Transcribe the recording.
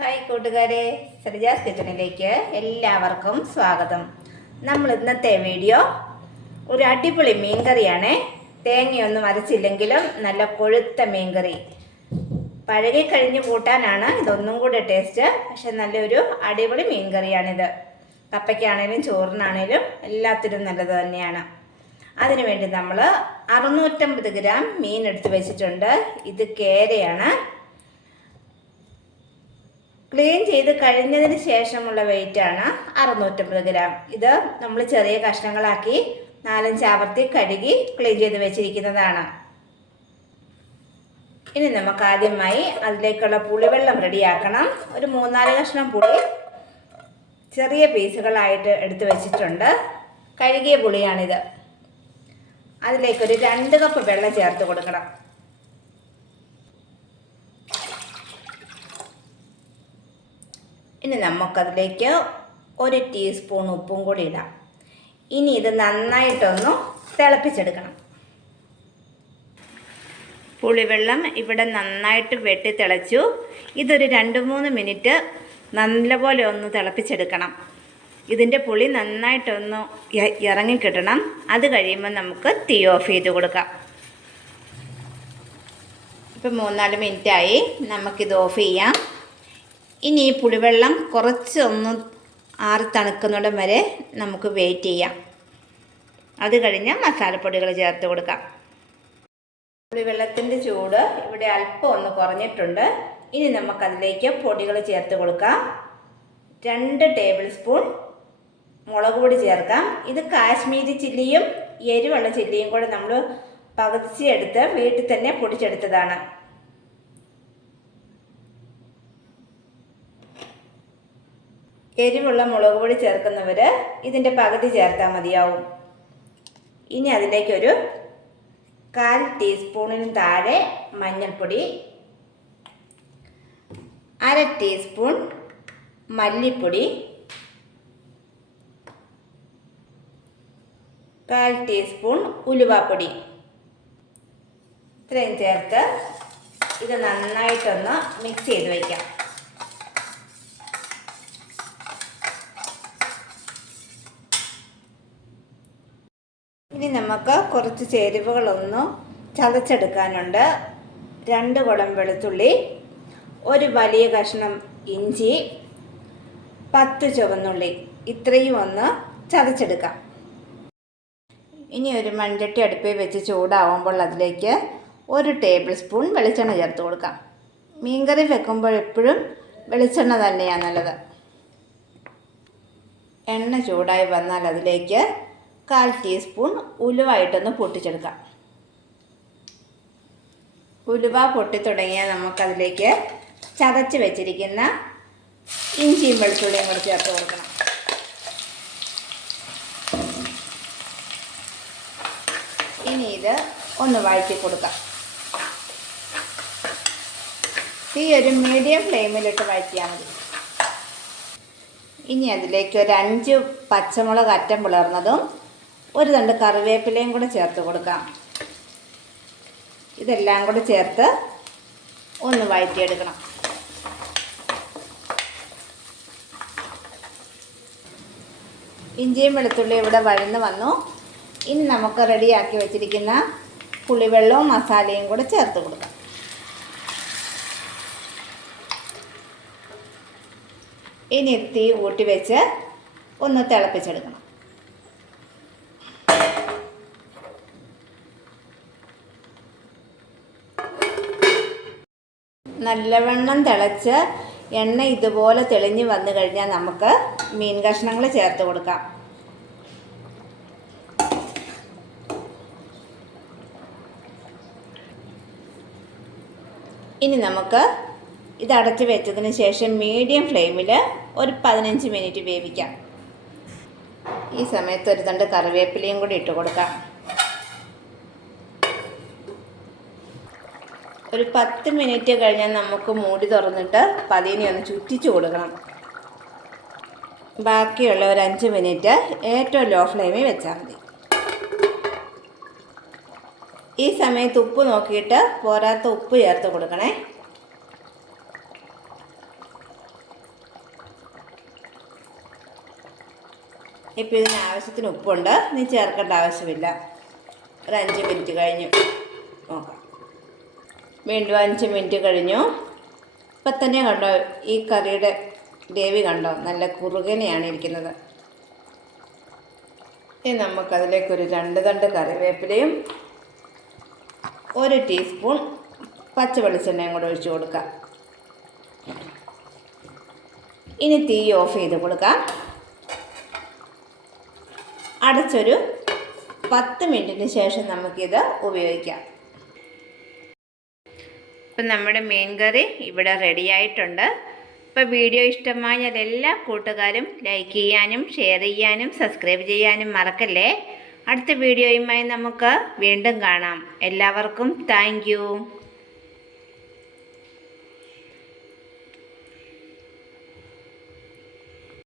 Hi കൂട്ടുകാരെ സരിജാസ് കിച്ചണിലേക്ക് എല്ലാവർക്കും സ്വാഗതം. നമ്മൾ ഇന്നത്തെ വീഡിയോ ഒരു അടിപൊളി മീൻകറിയാണ്. തേങ്ങയൊന്നും അരച്ചില്ലെങ്കിലും നല്ല കൊഴുത്ത മീൻകറി. പഴകി കഴിഞ്ഞ് കൂട്ടാനാണ് ഇതൊന്നും കൂടെ ടേസ്റ്റ് പക്ഷെ നല്ലൊരു അടിപൊളി മീൻകറിയാണിത്. കപ്പയ്ക്കാണേലും ചോറിനാണേലും എല്ലാത്തിനും നല്ലത് തന്നെയാണ്. അതിനുവേണ്ടി നമ്മൾ അറുന്നൂറ്റമ്പത് ഗ്രാം മീൻ എടുത്ത് വെച്ചിട്ടുണ്ട്. ഇത് കേരയാണ്. ക്ലീൻ ചെയ്ത് കഴിഞ്ഞതിന് ശേഷമുള്ള വെയിറ്റാണ് അറുന്നൂറ്റമ്പത് ഗ്രാം ഇത് നമ്മൾ ചെറിയ കഷ്ണങ്ങളാക്കി നാലഞ്ച് ആവർത്തി കഴുകി ക്ലീൻ ചെയ്ത് വെച്ചിരിക്കുന്നതാണ്. ഇനി നമുക്ക് ആദ്യമായി അതിലേക്കുള്ള പുളിവെള്ളം റെഡിയാക്കണം ഒരു മൂന്നാൽ കഷ്ണം പുളി ചെറിയ പീസുകളായിട്ട് എടുത്തു വെച്ചിട്ടുണ്ട്. കഴുകിയ പുളിയാണിത്. അതിലേക്കൊരു രണ്ട് കപ്പ് വെള്ളം ചേർത്ത് കൊടുക്കണം. ഇനി നമുക്കതിലേക്ക് ഒരു ടീസ്പൂൺ ഉപ്പും കൂടി ഇടാം. ഇനി ഇത് നന്നായിട്ടൊന്ന് തിളപ്പിച്ചെടുക്കണം. പുളിവെള്ളം ഇവിടെ നന്നായിട്ട് വെട്ടി തിളച്ചു. ഇതൊരു രണ്ട് മൂന്ന് മിനിറ്റ് നല്ലപോലെ ഒന്ന് തിളപ്പിച്ചെടുക്കണം. ഇതിന്റെ പുളി നന്നായിട്ടൊന്ന് ഇറങ്ങിക്കിട്ടണം അത് കഴിയുമ്പോൾ നമുക്ക് തീ ഓഫ് ചെയ്ത് കൊടുക്കാം. ഇപ്പം മൂന്നാൽ മിനിറ്റായി നമുക്കിത് ഓഫ് ചെയ്യാം. ഇനി ഈ പുളിവെള്ളം കുറച്ച് ഒന്ന് ആറി തണുക്കുന്നിടം വരെ നമുക്ക് വെയിറ്റ് ചെയ്യാം. അത് കഴിഞ്ഞ് മസാലപ്പൊടികൾ ചേർത്ത് കൊടുക്കാം. പുളിവെള്ളത്തിന്റെ ചൂട് ഇവിടെ അല്പം ഒന്ന് കുറഞ്ഞിട്ടുണ്ട്. ഇനി നമുക്കതിലേക്ക് പൊടികൾ ചേർത്ത് കൊടുക്കാം. രണ്ട് ടേബിൾ സ്പൂൺ മുളക് പൊടി ചേർക്കാം. ഇത് കാശ്മീരി ചില്ലിയും എരിവുള്ള ചില്ലിയും കൂടെ നമ്മൾ പകുതിച്ചെടുത്ത് വീട്ടിൽ തന്നെ പൊടിച്ചെടുത്തതാണ്. എരിവുള്ള മുളക് പൊടി ചേർക്കുന്നവർ ഇതിന്റെ പകുതി ചേർത്താൽ മതിയാവും. ഇനി അതിലേക്കൊരു കാൽ ടീസ്പൂണിന് താഴെ മഞ്ഞൾപ്പൊടി അര ടീസ്പൂൺ മല്ലിപ്പൊടി കാൽ ടീസ്പൂൺ ഉലുവാപ്പൊടി. ഇത്രയും ചേർത്ത് ഇത് നന്നായിട്ടൊന്ന് മിക്സ് ചെയ്ത് വയ്ക്കാം ഇനി നമുക്ക് കുറച്ച് ചേരുവകളൊന്ന് ചതച്ചെടുക്കാനുണ്ട്. രണ്ട് കുളം വെളുത്തുള്ളി ഒരു വലിയ കഷ്ണം ഇഞ്ചി പത്ത് ചുവന്നുള്ളി. ഇത്രയും ഒന്ന് ചതച്ചെടുക്കാം. ഇനി ഒരു മൺചട്ടി അടുപ്പിൽ വെച്ച് ചൂടാവുമ്പോൾ അതിലേക്ക് ഒരു ടേബിൾ സ്പൂൺ വെളിച്ചെണ്ണ ചേർത്ത് കൊടുക്കാം. മീൻകറി വെക്കുമ്പോൾ എപ്പോഴും വെളിച്ചെണ്ണ തന്നെയാണ് നല്ലത്. എണ്ണ ചൂടായി വന്നാൽ അതിലേക്ക് കാൽ ടീസ്പൂൺ ഉലുവായിട്ടൊന്ന് പൊട്ടിച്ചെടുക്കാം. ഉലുവ പൊട്ടി തുടങ്ങിയാൽ നമുക്കതിലേക്ക് ചതച്ച് വെച്ചിരിക്കുന്ന ഇഞ്ചിയും വെളുത്തുള്ളിയും കൂടി ചേർത്ത് കൊടുക്കണം. ഇനി ഇത് ഒന്ന് വഴറ്റി കൊടുക്കാം. തീ ഒരു മീഡിയം ഫ്ലെയിമിലിട്ട് വഴറ്റിയാൽ മതി. ഇനി അതിലേക്ക് ഒരു അഞ്ച് പച്ചമുളക് അറ്റം പിളർന്നതും ഒരു തണ്ട് കറിവേപ്പിലയും കൂടെ ചേർത്ത് കൊടുക്കാം. ഇതെല്ലാം കൂടെ ചേർത്ത് ഒന്ന് വഴറ്റിയെടുക്കണം. ഇഞ്ചിയും വെളുത്തുള്ളിയും ഇവിടെ വഴന്ന് വന്നു. ഇനി നമുക്ക് റെഡിയാക്കി വെച്ചിരിക്കുന്ന പുളിവെള്ളവും മസാലയും കൂടെ ചേർത്ത് കൊടുക്കാം. ഇനി തീ കൂട്ടി വെച്ച് ഒന്ന് തിളപ്പിച്ചെടുക്കണം. നല്ലവണ്ണം തിളച്ച് എണ്ണ ഇതുപോലെ തെളിഞ്ഞ് വന്നു കഴിഞ്ഞാൽ നമുക്ക് മീൻ കഷ്ണങ്ങൾ ചേർത്ത് കൊടുക്കാം. ഇനി നമുക്ക് ഇത് അടച്ച് വെച്ചതിന് ശേഷം മീഡിയം ഫ്ലെയിമിൽ ഒരു പതിനഞ്ച് മിനിറ്റ് വേവിക്കാം. ഈ സമയത്ത് ഒരു തണ്ട് കറിവേപ്പിലയും കൂടി ഇട്ട് കൊടുക്കാം. ഒരു പത്ത് മിനിറ്റ് കഴിഞ്ഞാൽ നമുക്ക് മൂടി തുറന്നിട്ട് പതിനെ ഒന്ന് ചുറ്റിച്ചു കൊടുക്കണം. ബാക്കിയുള്ള ഒരു അഞ്ച് മിനിറ്റ് ഏറ്റവും ലോ ഫ്ലെയിമിൽ വെച്ചാൽ മതി. ഈ സമയത്ത് ഉപ്പ് നോക്കിയിട്ട് പോരാത്ത ഉപ്പ് ചേർത്ത് കൊടുക്കണേ. ഇപ്പോൾ ഇതിന് ആവശ്യത്തിന് ഉപ്പുണ്ട്. നീ ചേർക്കേണ്ട ആവശ്യമില്ല. ഒരു അഞ്ച് മിനിറ്റ് കഴിഞ്ഞ് നോക്കാം. വീണ്ടും അഞ്ച് മിനിറ്റ് കഴിഞ്ഞു. ഇപ്പം തന്നെ കണ്ടോ ഈ കറിയുടെ ഗ്രേവി കണ്ടോ? നല്ല കുറുകനെയാണ് ഇരിക്കുന്നത്. ഇനി നമുക്കതിലേക്കൊരു രണ്ട് തണ്ട് കറിവേപ്പിലയും ഒരു ടീസ്പൂൺ പച്ച വെളിച്ചെണ്ണയും കൂടെ ഒഴിച്ച് കൊടുക്കാം. ഇനി തീ ഓഫ് ചെയ്ത് കൊടുക്കാം. അടച്ചൊരു പത്ത് മിനിറ്റിന് ശേഷം നമുക്കിത് ഉപയോഗിക്കാം. ഇപ്പം നമ്മുടെ മീൻ കറി ഇവിടെ റെഡി ആയിട്ടുണ്ട്. ഇപ്പോൾ വീഡിയോ ഇഷ്ടമായാൽ എല്ലാ കൂട്ടുകാരും ലൈക്ക് ചെയ്യാനും ഷെയർ ചെയ്യാനും സബ്സ്ക്രൈബ് ചെയ്യാനും മറക്കല്ലേ? അടുത്ത വീഡിയോയുമായി നമുക്ക് വീണ്ടും കാണാം. എല്ലാവർക്കും താങ്ക്